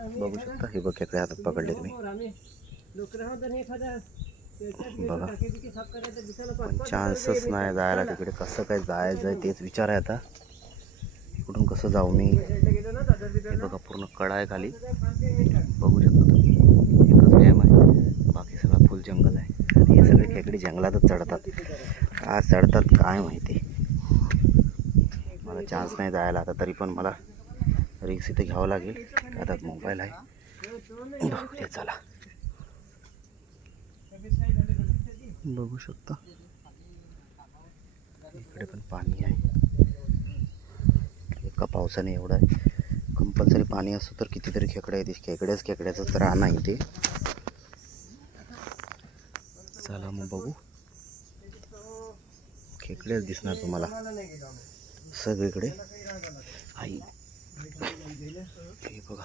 बघू शकता हे बघ खेकडे हातात पकडले तुम्ही बघा. पण चान्सच नाही जायला तिकडे. कसं काय जायचं आहे तेच विचार आहे आता. इकडून कसं जाऊ मी. हे बघा पूर्ण कडा आहे खाली बघू शकता तुम्ही. एकच डॅम आहे बाकी सगळं फुल जंगल आहे. आणि हे सगळे खेकडे जंगलातच चढतात. का चढतात काय माहिती. मला चान्स नाही जायला आता. तरी पण मला रिक्स इथे घ्यावं लागेल. हातात मोबाईल आहे. बघते चला. बघू शकता इकडे पण पाणी आहे. एका पावसाने एवढं आहे. कंपल्सरी पाणी असतं तर कितीतरी खेकडे येते. खेकड्याचं तर रान आहे इथे. चला मग बघू. खेकडेच दिसणार तुम्हाला सगळीकडे. आई हे बघा.